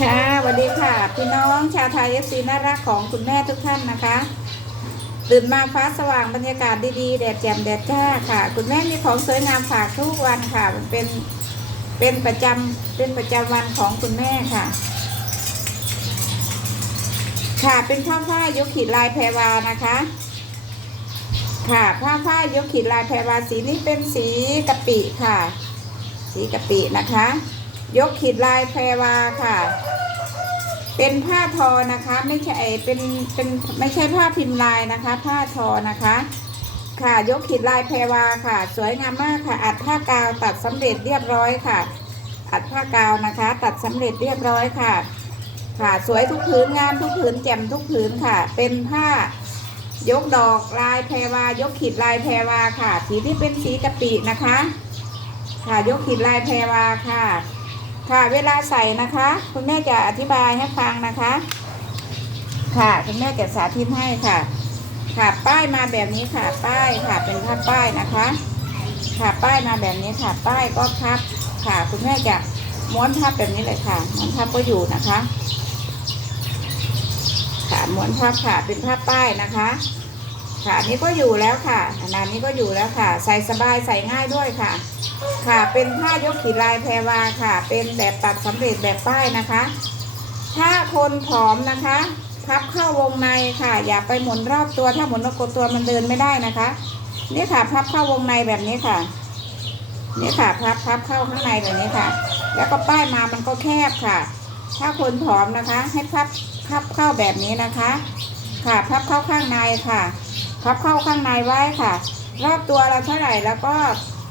ค่ะสวัสดีค่ะ พี่น้องชาวไทยเอฟซีน่ารักของคุณแม่ทุกท่านนะคะตื่นมาฟ้าสว่างบรรยากาศดีๆแดดแจ่มแดดจ้าค่ะ คุณแม่มีของสวยงามฝากทุกวันค่ะ มันเป็นเป็นประจำเป็นประจำวันของคุณแม่ค่ะ ค่ะเป็นผ้าฝ้ายยกขีดลายแพรวานะคะ ค่ะผ้าฝ้ายยกขีดลายแพรวาสีนี้เป็นสีกะปิค่ะ สีกะปินะคะ ยกขีดลายแพรวาค่ะ เป็นผ้าทอนะคะ ไม่ใช่เป็นเป็นไม่ใช่ผ้าพิมพ์ลายนะคะ ผ้าทอนะคะ ค่ะยกขีดลายแพรวาค่ะ สวยงามมากค่ะ อัดผ้ากาวตัดสำเร็จเรียบร้อยค่ะ อัดผ้ากาวนะคะ ตัดสำเร็จเรียบร้อยค่ะ ค่ะสวยทุกผืนงามทุกผืนแจ่มทุกผืนค่ะ เป็นผ้ายกดอกลายแพรวา ยกขีดลายแพรวาค่ะ สีที่เป็นสีกะปินะคะ ค่ะยกขีดลายแพรวาค่ะ ค่ะเวลาใส่นะคะ คุณแม่จะอธิบายให้ฟังนะคะ ค่ะคุณแม่จะสาธิตให้ค่ะ ค่ะป้ายมาแบบนี้ค่ะป้ายค่ะเป็นภาพป้ายนะคะ ค่ะป้ายมาแบบนี้ค่ะป้ายก็พับค่ะคุณแม่จะม้วนพับแบบนี้เลยค่ะม้วนพับก็อยู่นะคะ ค่ะม้วนพับค่ะเป็นภาพป้ายนะคะ ค่ะอันนี้ก็อยู่แล้วค่ะอันนี้ก็อยู่แล้วค่ะ ใส่สบายใส่ง่ายด้วยค่ะ ค่ะเป็นผ้ายกขีดลายแพรวาค่ะ เป็นแบบตัดสำเร็จแบบป้ายนะคะ ถ้าคนผอมนะคะพับเข้าวงในค่ะ อย่าไปหมุนรอบตัวถ้าหมุนรอบตัวมันเดินไม่ได้นะคะนี่ค่ะพับเข้าวงในแบบนี้ค่ะนี่ค่ะพับพับเข้าข้างในแบบนี้ค่ะ แล้วก็ป้ายมามันก็แคบค่ะ ถ้าคนผอมนะคะ ให้พับพับเข้าแบบนี้นะคะ ค่ะพับเข้าข้างในค่ะ พับเข้าข้างในไว้ค่ะ รอบตัวเราเท่าไหร่แล้วก็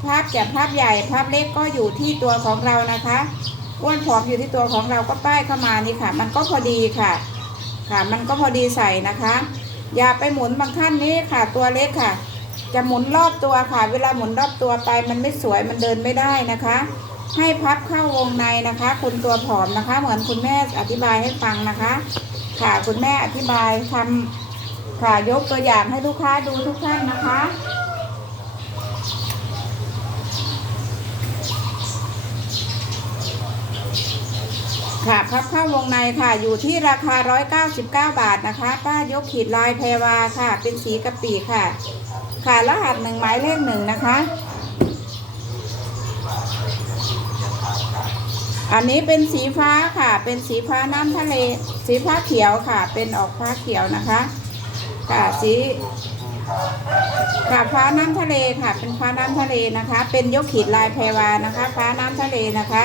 พับจะพับใหญ่พับเล็กก็อยู่ที่ตัวของเรานะคะอ้วนผอมอยู่ที่ตัวของเราก็ป้ายเข้ามานี่ค่ะ มันก็พอดีค่ะ ค่ะ มันก็พอดีใส่นะคะ อย่าไปหมุนบางท่านนี้ค่ะ ตัวเล็กค่ะ จะหมุนรอบตัวค่ะ เวลาหมุนรอบตัวไปมันไม่สวยมันเดินไม่ได้นะคะ ให้พับเข้าวงในนะคะ คุณตัวผอมนะคะ เหมือนคุณแม่อธิบายให้ฟังนะคะ ค่ะคุณแม่อธิบายทำ ค่ะยกตัวอย่างให้ลูกค้าดูทุกท่านนะคะ ค่ะพับเข้าวงในค่ะอยู่ที่ราคา 199 บาทนะคะ ป้ายกขีดลายแพรวาค่ะ เป็นสีกะปิค่ะ ค่ะรหัสหนึ่งหมายเลขหนึ่งนะคะอันนี้เป็นสีฟ้าค่ะ เป็นสีฟ้าน้ำทะเล สีฟ้าเขียวค่ะ เป็นออกฟ้าเขียวนะคะ ค่ะสีค่ะฟ้าน้ำทะเลค่ะ เป็นฟ้าน้ำทะเลนะคะ เป็นยกขีดลายแพรวานะคะ ฟ้าน้ำทะเลนะคะ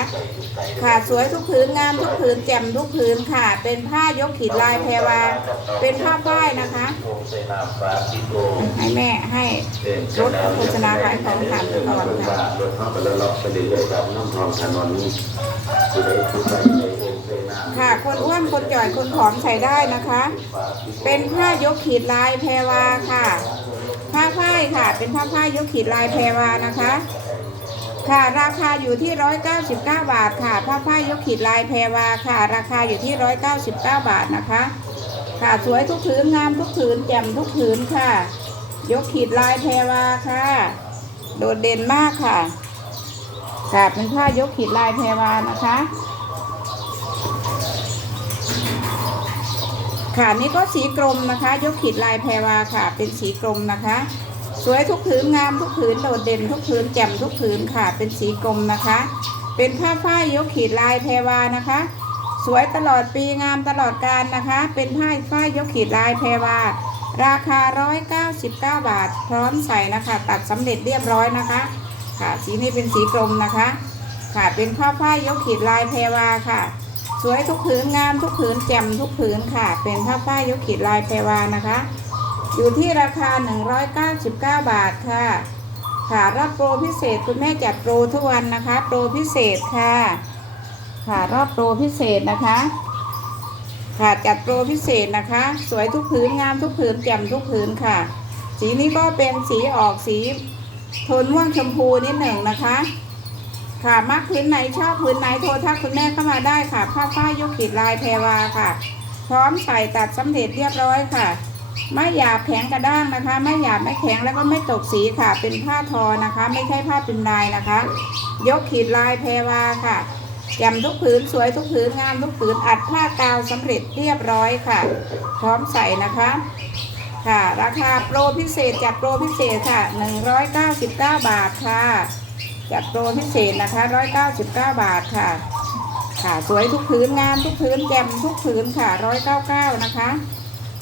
ค่ะสวยทุกผืนงามทุกผืนแจ่มทุกผืนค่ะ เป็นผ้ายกขีดลายแพรวา เป็นผ้าฝ้ายนะคะให้แม่ให้รถโฆษณาขายของผ่านไปก่อนค่ะรถเข้าไปแล้วล็อกไปเรื่อยๆครับน้ำทองถนนผู้ใดผู้ใด ค่ะ คนอ้วนคนจ่อยคนผอมใส่ได้นะคะ เป็นผ้ายกขีดลายแพรวาค่ะ ผ้าฝ้ายค่ะ เป็นผ้าฝ้ายยกขีดลายแพรวานะคะ ค่ะราคาอยู่ที่ 199 บาทค่ะ ผ้าฝ้ายยกขีดลายแพรวาค่ะ ราคาอยู่ที่ 199 บาทนะคะ ค่ะสวยทุกผืนงามทุกผืนแจ่มทุกผืนค่ะ ยกขีดลายแพรวาค่ะ โดดเด่นมากค่ะค่ะเป็นผ้ายกขีดลายแพรวานะคะ ค่ะนี่ก็สีกรมนะคะ ยกขีดลายแพรวาค่ะ เป็นสีกรมนะคะ สวยทุกผืนงามทุกผืนโดดเด่นทุกผืนแจ่มทุกผืนค่ะ เป็นสีกรมนะคะ เป็นผ้าฝ้ายยกขีดลายแพรวานะคะ สวยตลอดปีงามตลอดการนะคะ เป็นผ้าฝ้ายยกขีดลายแพรวา ราคา 199 บาท พร้อมใส่นะคะ ตัดสำเร็จเรียบร้อยนะคะ ค่ะสีนี้เป็นสีกรมนะคะ ค่ะเป็นผ้าฝ้ายยกขีดลายแพรวาค่ะ สวยทุกผืนงามทุกผืนแจ่มทุกผืนค่ะ เป็นผ้าฝ้ายยกขีดลายแพรวานะคะ อยู่ที่ราคา 199 บาทค่ะ ค่ะรับโปรพิเศษคุณแม่จัดโปรทุกวันนะคะ โปรพิเศษค่ะ ค่ะรอบโปรพิเศษนะคะ ค่ะจัดโปรพิเศษนะคะ สวยทุกผืนงามทุกผืนแจ่มทุกผืนค่ะ สีนี้ก็เป็นสีออกสีโทนม่วงชมพูนิดหนึ่งนะคะ ค่ะมักพื้นไหนชอบพื้นไหนโทรทักคุณแม่เข้ามาได้ค่ะผ้าฝ้ายยกขีดลายแพรวาค่ะ พร้อมใส่ตัดสำเร็จเรียบร้อยค่ะ ไม่หยาบแข็งกระด้างนะคะ ไม่หยาบไม่แข็งแล้วก็ไม่ตกสีค่ะ เป็นผ้าทอนะคะ ไม่ใช่ผ้าป็นลายนะคะ ยกขีดลายแพรวาค่ะแแจ่มทุกผืนสวยทุกผืนงามทุกผืนอัดผ้ากาวสำเร็จเรียบร้อยค่ะ พร้อมใส่นะคะค่ะ ราคาโปรพิเศษจัดโปรพิเศษค่ะ 199 บาทค่ะ จัดโปรพิเศษนะคะ 199 บาทค่ะ ค่ะสวยทุกผืนงามทุกผืนแจ่มทุกผืนค่ะ 199 นะคะ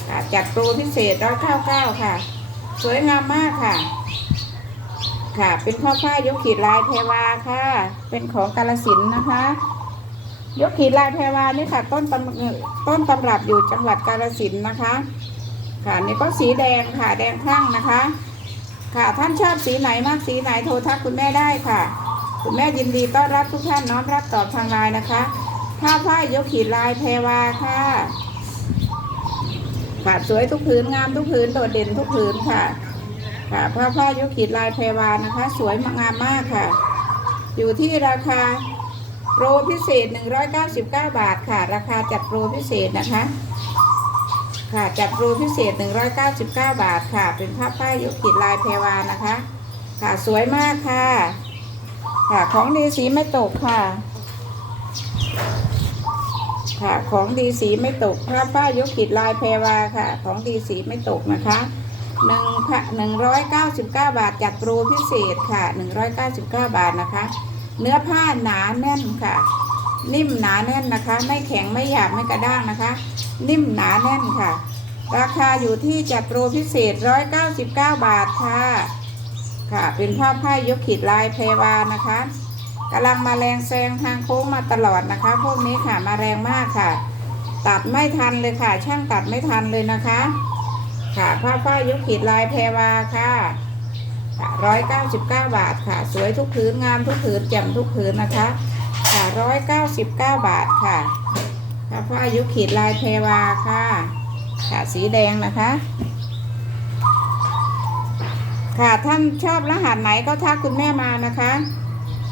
ค่ะจัดโปรพิเศษ 199 ค่ะ สวยงามมากค่ะ ค่ะเป็นผ้าฝ้ายกขีดลายเทวาค่ะ เป็นของกาลสินนะคะ ยกขีดลายเทวานี่ค่ะ ต้นตำต้นตำรับอยู่จังหวัดกาลสินนะคะ ค่ะนี่ก็สีแดงค่ะแดงคลั่งนะคะ ค่ะ ท่านชอบสีไหนมากสีไหนโทรทักคุณแม่ได้ค่ะ คุณแม่ยินดีต้อนรับทุกท่านน้อมรับตอบทางไลน์นะคะผ้าฝ้ายยกขีดลายเทวาค่ะค่ะสวยทุกผืนงามทุกผืนโดดเด่นทุกผืนค่ะ ค่ะผ้าผ้ายกขีดลายเพวานะคะ สวยงามมากค่ะ อยู่ที่ราคาโปรพิเศษ 199 บาทค่ะ ราคาจัดโปรพิเศษนะคะ ค่ะจัดโปรพิเศษ 199 บาทค่ะ เป็นผ้าป้ายยกขีดลายเพวานะคะ ค่ะสวยมากค่ะ ค่ะของดีสีไม่ตกค่ะ ค่ะของดีสีไม่ตกผ้าป้ายยกขีดลายเพวาค่ะ ของดีสีไม่ตกนะคะหนึ่งพันหนึ่งร้อยเก้าสิบเก้าบาทจัดโปรพิเศษค่ะหนึ่งร้อยเก้าสิบเก้าบาทนะคะ เนื้อผ้าหนาแน่นค่ะ นิ่มหนาแน่นนะคะ ไม่แข็งไม่หยาบไม่กระด้างนะคะ นิ่มหนาแน่นค่ะ ราคาอยู่ที่จัดโปรพิเศษร้อยเก้าสิบเก้าบาทค่ะ ค่ะ เป็นผ้าผ้ายกขีดลายเพวานะคะกำลังมาแรงแซงทางโค้งมาตลอดนะคะ พวกนี้ค่ะมาแรงมากค่ะ ตัดไม่ทันเลยค่ะ ช่างตัดไม่ทันเลยนะคะ ค่ะผ้าฝ้ายกขีดลายแพรวาค่ะร้อยเก้าสิบเก้าบาทค่ะ สวยทุกผืนงามทุกผืนแจ่มทุกผืนนะคะ ค่ะร้อยเก้าสิบเก้าบาทค่ะผ้าฝ้ายยกขีดลายแพรวาค่ะ ค่ะสีแดงนะคะ ค่ะท่านชอบรหัสไหนก็ทักคุณแม่มานะคะ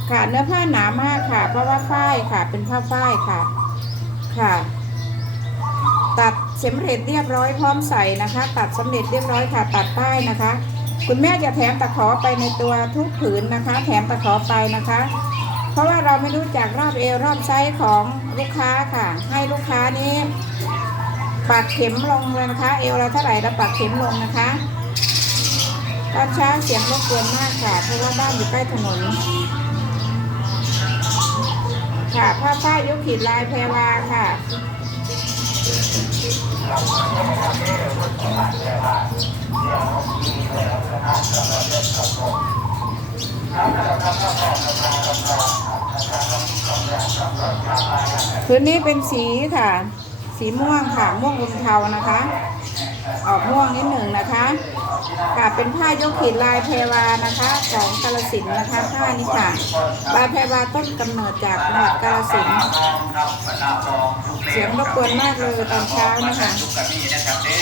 ค่ะเนื้อผ้าหนามากค่ะ เพราะว่าฝ้ายค่ะ เป็นผ้าฝ้ายค่ะ ค่ะ ตัดเสำเร็จเรียบร้อยพร้อมใส่นะคะ ตัดสำเร็จเรียบร้อยค่ะ ตัดป้ายนะคะ คุณแม่จะแถมตะขอไปในตัวทุกผืนนะคะ แถมตะขอไปนะคะ ราะว่าเราไม่รู้จักรอบเอวรอบไซส์ของลูกค้าค่ะ ให้ลูกค้านี้ปักเข็มลงเลยนะคะ เอวเราเท่าไหร่เราปักเข็มลงนะคะตอนเช้าเสียงรบกวนมากค่ะ เพราะว่าบ้านอยู่ใกล้ถนน ค่ะผ้าฝ้ายยกขีดลายแพรวาค่ะ พื้นนี้เป็นสีค่ะ สีม่วงค่ะ ม่วงอมเทานะคะ ออกม่วงนิดหนึ่งนะคะ ค่ะ เป็นผ้ายกขีดลายแพรวานะคะ ของกาลสินนะคะผ้านี้ค่ะลายแพรวาต้นกำเนิดจากจังหวัดกาลสินเสียงรบกวนมากเลยตอนเช้านะคะกกะมีนะครับเด้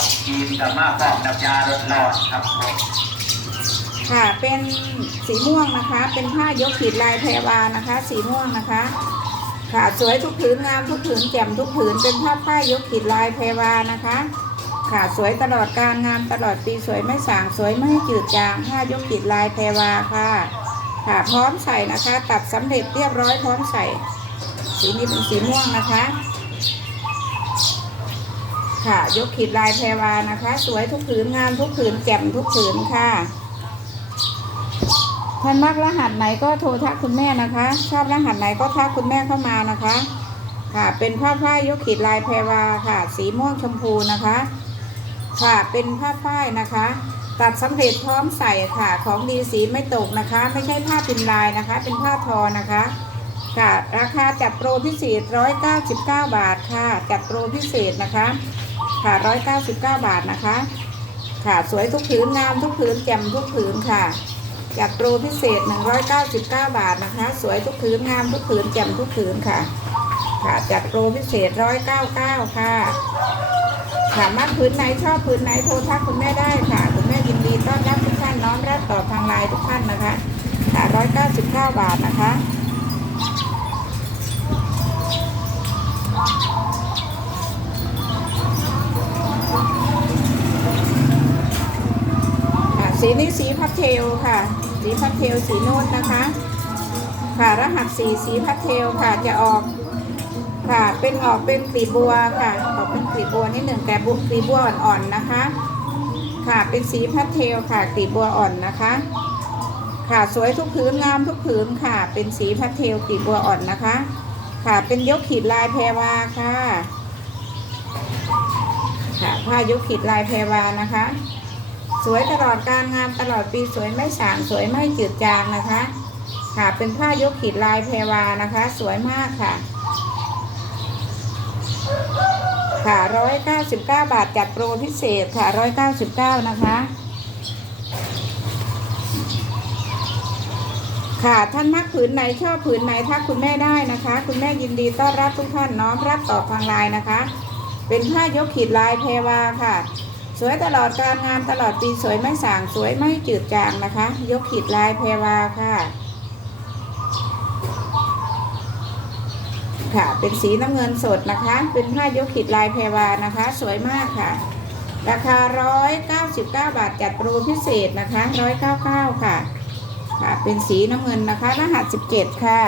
องกีมกับมาพร้อมน้ำยารถหลอดครับ ค่ะ เป็นสีม่วงนะคะ เป็นผ้ายกขีดลายแพรวานะคะ สีม่วงนะคะ ค่ะสวยทุกผืนงามทุกผืนแจ่มทุกผืนเป็นผ้าป้ายยกขีดลายแพรวานะคะ ค่ะสวยตลอดการงามตลอดปีสวยไม่สางสวยไม่จืดจางผ้ายกขีดลายแพรวาค่ะ ค่ะพร้อมใส่นะคะ ตัดสำเร็จเรียบร้อยพร้อมใส่ สีนี้เป็นสีม่วงนะคะ ค่ะยกขีดลายแพรวานะคะ สวยทุกผืนงามทุกผืนแจ่มทุกผืนค่ะ ท่านมักรหัสไหนก็โทรทักคุณแม่นะคะ ชอบรหัสไหนก็ทักคุณแม่เข้ามานะคะ ค่ะเป็นผ้าฝ้ายยกขีดลายแพรวาค่ะ สีม่วงชมพูนะคะ ค่ะเป็นผ้าฝ้ายนะคะ ตัดสำเร็จพร้อมใส่ค่ะ ของดีสีไม่ตกนะคะ ไม่ใช่ผ้าพิมพ์ลายนะคะ เป็นผ้าทอนะคะค่ะราคาจัดโปรพิเศษ 199 บาทค่ะ จัดโปรพิเศษนะคะค่ะ 199 บาทนะคะ ค่ะ สวยทุกผืนงามทุกผืนแจ่มทุกผืนค่ะ จากโปรพิเศษ 199 บาทนะคะ สวยทุกผืนงามทุกผืนแจ่มทุกผืนค่ะ ค่ะจากโปรพิเศษ 199 ค่ะค่ะมักผืนไหนชอบผืนไหนโทรทักคุณแม่ได้ค่ะ คุณแม่ยินดีต้อนรับทุกท่านน้อมรับต่อทางไลน์ทุกท่านนะคะค่ะ199 บาทนะคะค่ะสีนี้สีพับเทลค่ะ สีพับเทลสีน้ตนะคะ ค่ะรหัสสีสีพัดเทลค่ะจะออก ค่ะเป็นออกเป็นกลีบบัวค่ะออกเป็นกลีบบัวนิดหนึ่งแต่บุกลีบบัวอ่อนๆนะคะ ค่ะเป็นสีพัดเทลค่ะกลีบบัวอ่อนนะคะ ค่ะสวยทุกผืนงามทุกผืนค่ะ เป็นสีพัดเทลกลีบบัวอ่อนนะคะ ค่ะเป็นยกขีดลายแพรวาค่ะ ค่ะผ้ายกขีดลายแพรวานะคะ สวยตลอดการงานตลอดปีสวยไม่สางสวยไม่จืดจางนะคะ ค่ะเป็นผ้ายกขีดลายแพรวานะคะ สวยมากค่ะ ค่ะร้อยเก้าสิบเก้าบาทจัดโปรพิเศษค่ะร้อยเก้าสิบเก้านะคะค่ะท่านมักผืนไหนชอบผืนไหนทักคุณแม่ได้นะคะ คุณแม่ยินดีต้อนรับทุกท่านน้อมรับตอบทางไลน์นะคะ เป็นผ้ายกขีดลายเพวาค่ะ สวยตลอดการงานตลอดปีสวยไม่สางสวยไม่จืดจางนะคะ ยกขีดลายเพวาค่ะ ค่ะเป็นสีน้ำเงินสดนะคะ เป็นผ้ายกขีดลายเพวานะคะ สวยมากค่ะ ราคา 199 บาทจัดโปรพิเศษนะคะ 199 ค่ะ ค่ะ เป็นสีน้ำเงินนะคะรหัส 17 ค่ะ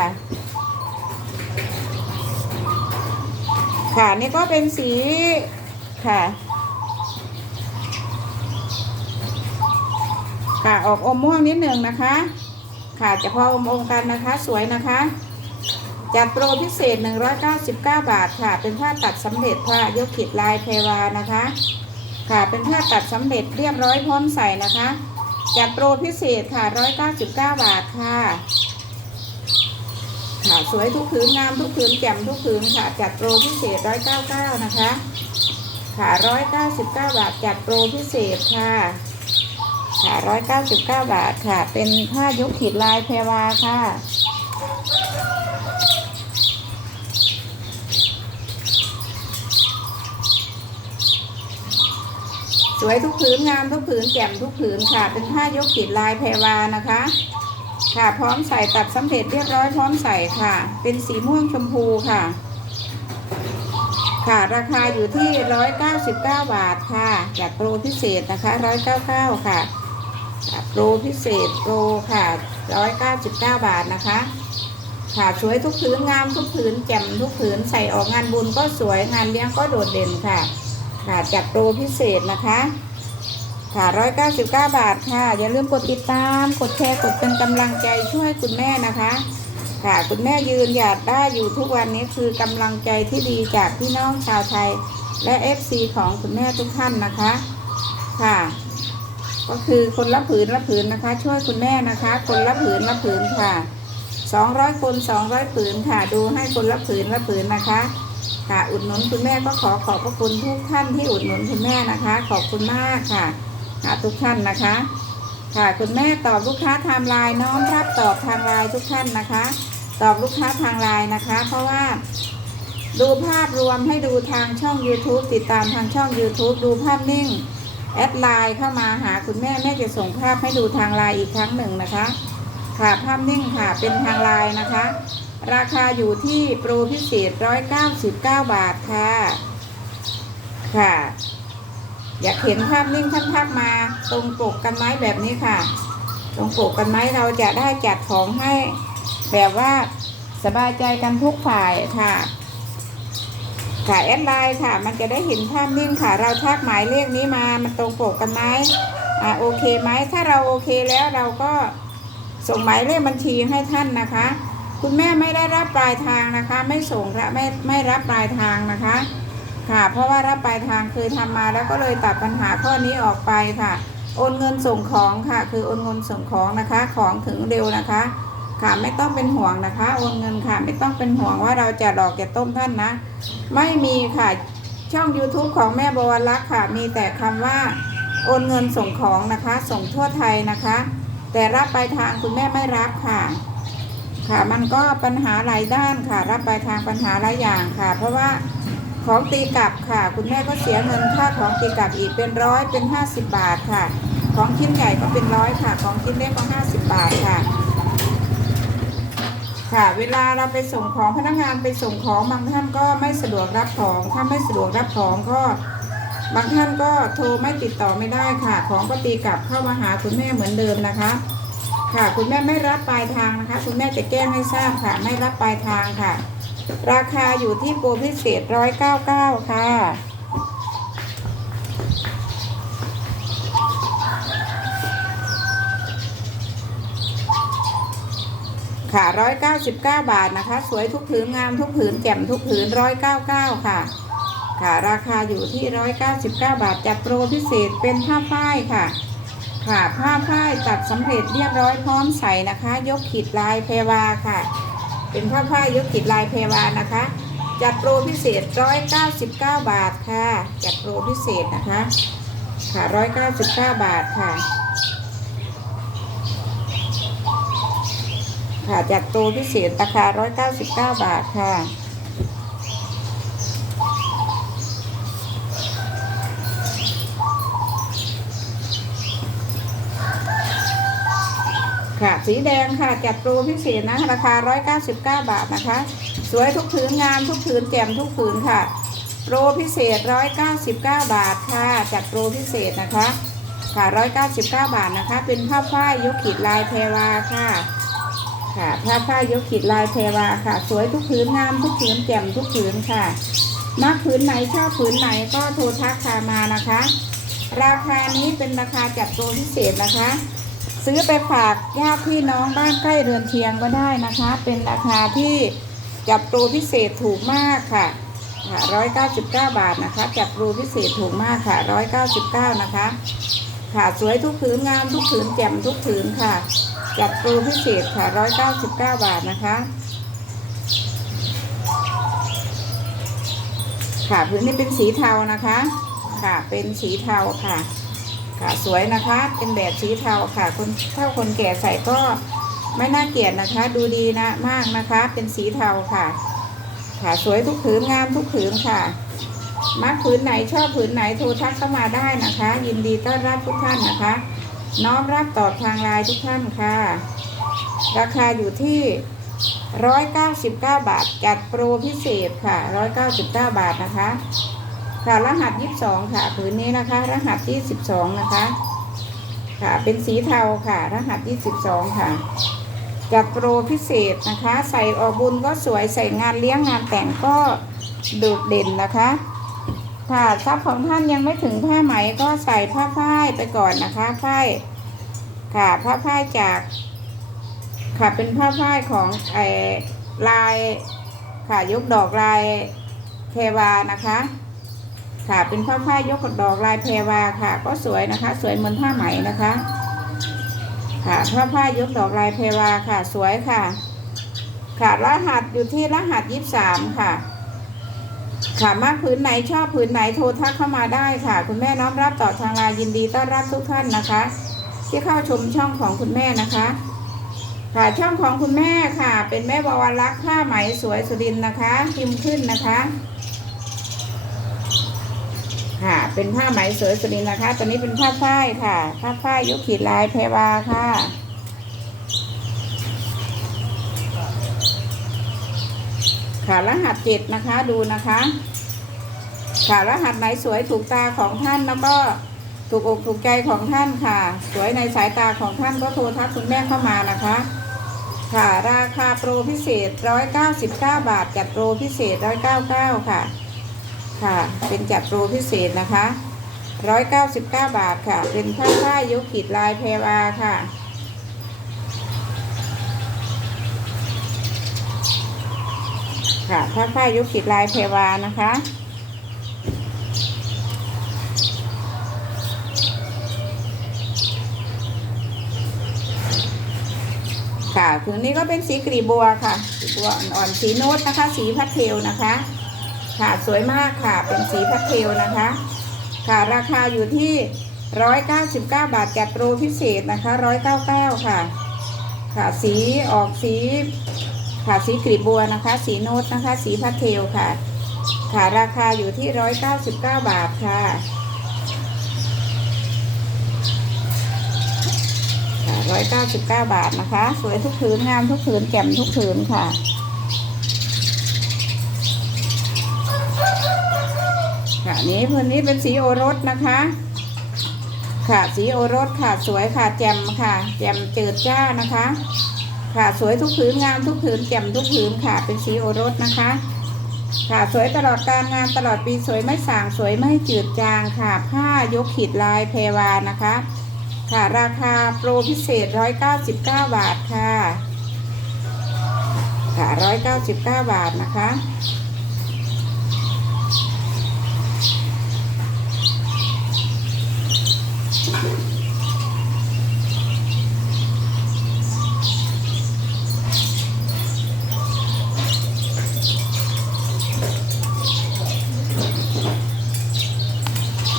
ค่ะนี่ก็เป็นสีค่ะ ค่ะออกอมม่วงนิดหนึ่งนะคะ ค่ะจะพออมอมกันนะคะสวยนะคะจัดโปรพิเศษ 199 บาทค่ะ เป็นผ้าตัดสำเร็จผ้ายกขีดลายเพวานะคะ ค่ะเป็นผ้าตัดสำเร็จเรียบร้อยพร้อมใส่นะคะจัดโปรพิเศษค่ะ 199 บาทค่ะ ค่ะสวยทุกผืนงามทุกผืนแจ่มทุกผืนค่ะ จัดโปรพิเศษ 199 นะคะ ค่ะ 199 บาทจัดโปรพิเศษค่ะ ค่ะ199บาทค่ะ เป็นผ้ายกขีดลายเพวาค่ะสวยทุกผืนงามทุกผืนแจ่มทุกผืนค่ะ เป็นผ้ายกขีดลายแพรวานะคะ ค่ะพร้อมใส่ตัดสำเร็จเรียบร้อยพร้อมใส่ค่ะ เป็นสีม่วงชมพูค่ะ ค่ะราคาอยู่ที่ 199 บาทค่ะจากโปรพิเศษนะคะ 199 ค่ะ โปรพิเศษโปรค่ะ 199 บาทนะคะ ค่ะสวยทุกผืนงามทุกผืนแจ่มทุกผืนใส่ออกงานบุญก็สวยงานเลี้ยงก็โดดเด่นค่ะ ค่ะจัดโปรพิเศษนะคะค่ะ199 บาทค่ะ อย่าลืมกดติดตาม กดแชร์กดเป็นกำลังใจช่วยคุณแม่นะคะ ค่ะคุณแม่ยืนหยัดได้อยู่ทุกวันนี้คือกำลังใจที่ดีจากพี่น้องชาวไทย และ FC ของคุณแม่ทุกท่านนะคะ ค่ะ ก็คือคนละผืนละผืนนะคะ ช่วยคุณแม่นะคะ คนละผืนละผืนค่ะ200คน200ผืนค่ะ ดูให้คนละผืนละผืนนะคะ ค่ะ อุดหนุนคุณแม่ก็ขอขอบพระคุณทุกท่านที่อุดหนุนคุณแม่นะคะ ขอบคุณมากค่ะค่ะทุกท่านนะคะ ค่ะคุณแม่ตอบลูกค้าทางไลน์น้อมรับตอบทางไลน์ทุกท่านนะคะ ตอบลูกค้าทางไลน์นะคะ เพราะว่า ดูภาพรวมให้ดูทางช่อง YouTube ติดตามทางช่อง YouTube ดูภาพนิ่ง แอดไลน์เข้ามาหาคุณแม่แม่จะส่งภาพให้ดูทางไลน์อีกครั้งหนึ่งนะคะ ค่ะภาพนิ่งค่ะเป็นทางไลน์นะคะ ราคาอยู่ที่โปรพิเศษ199 บาทค่ะ ค่ะ อยากเห็นภาพนิ่งท่านทักมาตรงปกกันไหมแบบนี้ค่ะ ตรงปกกันไหมเราจะได้จัดของให้แบบว่าสบายใจกันทุกฝ่ายค่ะ ค่ะแอดไลน์ค่ะ มันจะได้เห็นภาพนิ่งค่ะ เราทักหมายเลขนี้มา มันตรงปกกันไหมอ่าโอเคไหมถ้าเราโอเคแล้วเราก็ส่งหมายเลขบัญชีให้ท่านนะคะ คุณแม่ไม่ได้รับปลายทางนะคะ ไม่ส่งละไม่ไม่รับปลายทางนะคะ ค่ะ เพราะว่ารับปลายทางเคยทำมาแล้วก็เลยตัดปัญหาข้อนี้ออกไปค่ะ โอนเงินส่งของค่ะ คือโอนเงินส่งของนะคะ ของถึงเร็วนะคะ ค่ะไม่ต้องเป็นห่วงนะคะโอนเงินค่ะ ไม่ต้องเป็นห่วงว่าเราจะหลอกจะต้มท่านนะ ไม่มีค่ะช่อง YouTube ของแม่บวรรักษ์ค่ะ มีแต่คำว่าโอนเงินส่งของนะคะ ส่งทั่วไทยนะคะ แต่รับปลายทางคุณแม่ไม่รับค่ะ ค่ะมันก็ปัญหาหลายด้านค่ะ รับปลายทางปัญหาหลายอย่างค่ะ เพราะว่าของตีกลับค่ะ คุณแม่ก็เสียเงินค่าของตีกลับอีกเป็นร้อยเป็นห้าสิบบาทค่ะ ของชิ้นใหญ่ก็เป็นร้อยค่ะ ของชิ้นเล็กก็ห้าสิบบาทค่ะ ค่ะ เวลาเราไปส่งของพนักงานไปส่งของบางท่านก็ไม่สะดวกรับของถ้าไม่สะดวกรับของก็ บางท่านก็โทรไม่ติดต่อไม่ได้ค่ะ ของก็ตีกลับเข้ามาหาคุณแม่เหมือนเดิมนะคะ ค่ะ คุณแม่ไม่รับปลายทางนะคะ คุณแม่จะแจ้งให้ทราบค่ะ ไม่รับปลายทางค่ะ ราคาอยู่ที่โปรพิเศษร้อยเก้าเก้าค่ะ ค่ะร้อยเก้าสิบเก้าบาทนะคะ สวยทุกผืนงามทุกผืนแจ่มทุกผืนร้อยเก้าเก้าค่ะ ค่ะ ราคาอยู่ที่ร้อยเก้าสิบเก้าบาทจัดโปรพิเศษเป็นผ้าฝ้ายค่ะ ค่ะผ้าฝ้ายตัดสำเร็จเรียบร้อยพร้อมใส่นะคะ ยกขีดลายเพวาค่ะ เป็นผ้าฝ้ายยกขีดลายเพวานะคะจัดโปรพิเศษร้อยเก้าสิบเก้าบาทค่ะ จัดโปรพิเศษนะคะ ค่ะร้อยเก้าสิบเก้าบาทค่ะ ค่ะจัดโปรพิเศษราคาร้อยเก้าสิบเก้าบาทค่ะ ค่ะสีแดงค่ะจัดโปรพิเศษนะราคา 199 บาทนะคะ สวยทุกผืนงามทุกผืนแจ่มทุกผืนค่ะ โปรพิเศษ 199 บาทค่ะจัดโปรพิเศษนะคะค่ะ199 บาทนะคะ เป็นผ้าฝ้ายยกขีดลายเพวาค่ะ ค่ะผ้าฝ้ายยกขีดลายเพวาค่ะ สวยทุกผืนงามทุกผืนแจ่มทุกผืนค่ะมักผืนไหนชอบผืนไหนก็โทรทักคามานะคะ ราคานี้เป็นราคาจัดโปรพิเศษนะคะ ซื้อไปฝากญาติพี่น้องบ้านใกล้เรือนเคียงก็ได้นะคะ เป็นราคาที่จับโปรพิเศษถูกมากค่ะค่ะ199 บาทนะคะจับโปรพิเศษถูกมากค่ะ199 นะคะ ค่ะสวยทุกผืนงามทุกผืนแจ่มทุกผืนค่ะ จัดโปรพิเศษค่ะ 199 บาทนะคะ ค่ะผืนนี้เป็นสีเทานะคะ ค่ะเป็นสีเทาค่ะ ค่ะสวยนะคะ เป็นแบบสีเทาค่ะคนเท่าคนแก่ใส่ก็ไม่น่าเกลียดนะคะ ดูดีนะมากนะคะ เป็นสีเทาค่ะ ค่ะสวยทุกผืนงามทุกผืนค่ะมักผืนไหนชอบผืนไหนโทรทักเข้ามาได้นะคะ ยินดีต้อนรับทุกท่านนะคะ น้อมรับตอบทางไลน์ทุกท่านค่ะ ราคาอยู่ที่ 199 บาท จัดโปรพิเศษค่ะ 199 บาทนะคะ ค่ะรหัส 22 ค่ะผืนนี้นะคะ รหัสที่12นะคะ ค่ะเป็นสีเทาค่ะ รหัสที่12ค่ะ จัดโปรพิเศษนะคะ ใส่ออกบุญก็สวยใส่งานเลี้ยงงานแต่งก็โดดเด่นนะคะ ค่ะทรัพย์ของท่านยังไม่ถึงผ้าไหมก็ใส่ผ้าฝ้ายไปก่อนนะคะฝ้ายค่ะผ้าฝ้ายจากค่ะเป็นผ้าฝ้ายของไอลายค่ะยกดอกลายเทวานะคะ ค่ะเป็นผ้าฝ้ายยกดอกลายเพวาค่ะ ก็สวยนะคะ สวยเหมือนผ้าไหมนะคะ ค่ะผ้าฝ้ายยกดอกลายเพวาค่ะสวยค่ะ ค่ะรหัสอยู่ที่รหัสยี่สามค่ะ ค่ะมากผืนไหนชอบผืนไหนโทรทักเข้ามาได้ค่ะ คุณแม่น้อมรับต่อทางไลน์ยินดีต้อนรับทุกท่านนะคะ ที่เข้าชมช่องของคุณแม่นะคะ ค่ะช่องของคุณแม่ค่ะ เป็นแม่บวรรักษ์ผ้าไหมสวยสุรินนะคะพิมพ์ขึ้นนะคะค่ะเป็นผ้าไหมสวยสุรินนะคะตัวนี้เป็นผ้าฝ้ายค่ะ ผ้าฝ้ายยกขีดลายเพวาค่ะ ค่ะรหัสเจ็ดนะคะดูนะคะ ค่ะรหัสไหนสวยถูกตาของท่านแล้วก็ถูกอกถูกใจของท่านค่ะ สวยในสายตาของท่านก็โทรทักคุณแม่เข้ามานะคะ ค่ะราคาโปรพิเศษ 199 บาท จัดโปรพิเศษ 199 ค่ะ ค่ะ เป็นจัดโปรพิเศษนะคะ 199 บาทค่ะ เป็นผ้าฝ้ายยกขีดลายเพวาค่ะ ค่ะผ้าฝ้ายยกขีดลายเพวานะคะค่ะผืนนี้ก็เป็นสีกรีบัวค่ะสีบัวอ่อนสีโน้ตนะคะ สีพัดเทลนะคะ ค่ะสวยมากค่ะ เป็นสีพัดเทลนะคะ ค่ะราคาอยู่ที่199บเก้าบาทจัดโปรพิเศษนะคะ199ค่ะ ค่ะสีออกสี ค่ะสีกรีบบัวนะคะ สีโนตนะคะ สีพัดเทลค่ะ ค่ะราคาอยู่ที่199บเก้าบาทค่ะร้อยเก้าสิบเก้าบาทนะคะ สวยทุกผืนงามทุกผืนแจ่มทุกผืนค่ะ ค่ะนี้ผืนนี้เป็นสีโอรสนะคะ ค่ะสีโอรสค่ะสวยค่ะแจ่มค่ะ แจ่มเจิดจ้านะคะ ค่ะ สวยทุกผืนงามทุกผืนแจ่มทุกผืนค่ะ เป็นสีโอรสนะคะ ค่ะสวยตลอดการงานตลอดปีสวยไม่สางสวยไม่จืดจางค่ะ ผ้ายกขีดลายเพวานะคะ ค่ะราคาโปรพิเศษ 199 บาทค่ะ ค่ะ 199 บาทนะคะ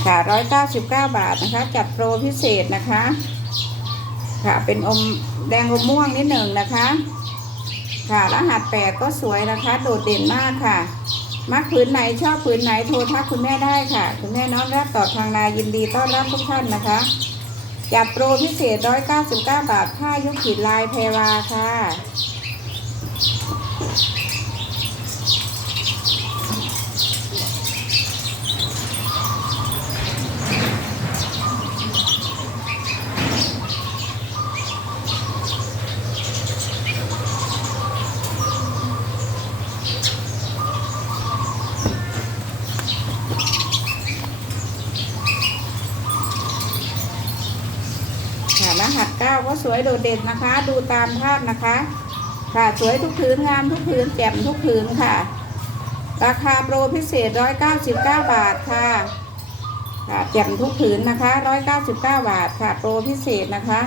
ค่ะ 199 บาทนะคะ จัดโปรพิเศษนะคะ ค่ะ เป็นอมแดงอมม่วงนิดหนึ่งนะคะ ค่ะ รหัสแปดก็สวยนะคะ โดดเด่นมากค่ะ มักผืนไหนชอบผืนไหนโทรทักคุณแม่ได้ค่ะ คุณแม่น้องรับตอบทางไลน์ยินดีต้อนรับทุกท่านนะคะ จัดโปรพิเศษ 199 บาทผ้ายุคขีดลายเพวาค่ะ ค่ะรหัสเก้าก็สวยโดดเด่นนะคะ ดูตามภาพนะคะ ค่ะสวยทุกผืนงามทุกผืนแจ่มทุกผืนค่ะ ราคาโปรพิเศษ199บเก้าบาทค่ะค่ะแจ่มทุกผืนนะคะ199บเก้าบาทค่ะ โปรพิเศษนะคะ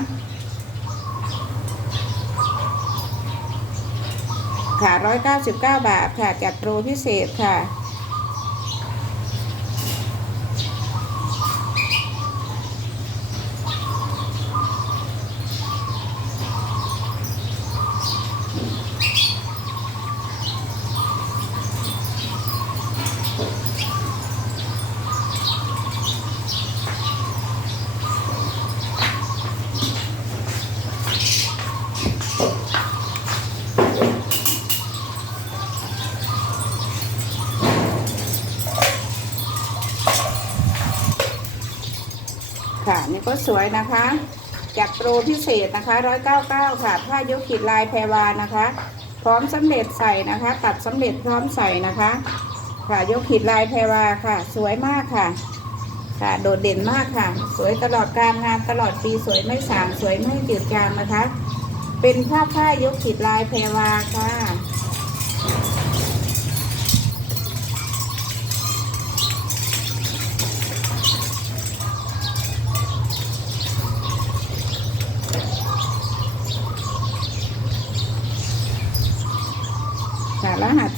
ค่ะ199บาทค่ะจัดโปรพิเศษค่ะ ก็สวยนะคะ จากโปรพิเศษนะคะ 199 ค่ะ ผ้ายกขีดลายแพรวานะคะ พร้อมสำเร็จใส่นะคะ ตัดสำเร็จพร้อมใส่นะคะ ค่ะยกขีดลายแพรวาค่ะ สวยมากค่ะ ค่ะโดดเด่นมากค่ะ สวยตลอดการงานตลอดปีสวยไม่สางสวยไม่จืดจางนะคะ เป็นผ้าผ้ายกขีดลายแพรวาค่ะ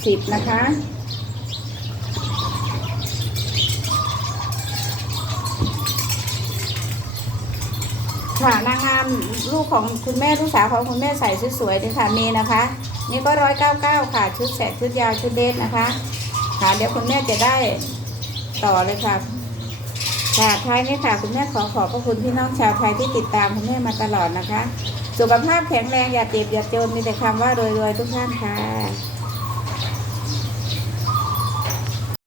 สิบนะคะ ค่ะนางงามลูกของคุณแม่ลูกสาวของคุณแม่ใส่ชุดสวยด้วยค่ะเมนะคะ นี่ก็ร้อยเก้าเก้าค่ะ ชุดแสกชุดยาวชุดเดทนะคะ ค่ะเดี๋ยวคุณแม่จะได้ต่อเลยค่ะค่ะท้ายนี้ค่ะคุณแม่ขอขอบพระคุณพี่น้องชาวไทยที่ติดตามคุณแม่มาตลอดนะคะ สุขภาพแข็งแรงอย่าเจ็บอย่าจนมีแต่คำว่ารวยๆทุกท่านค่ะ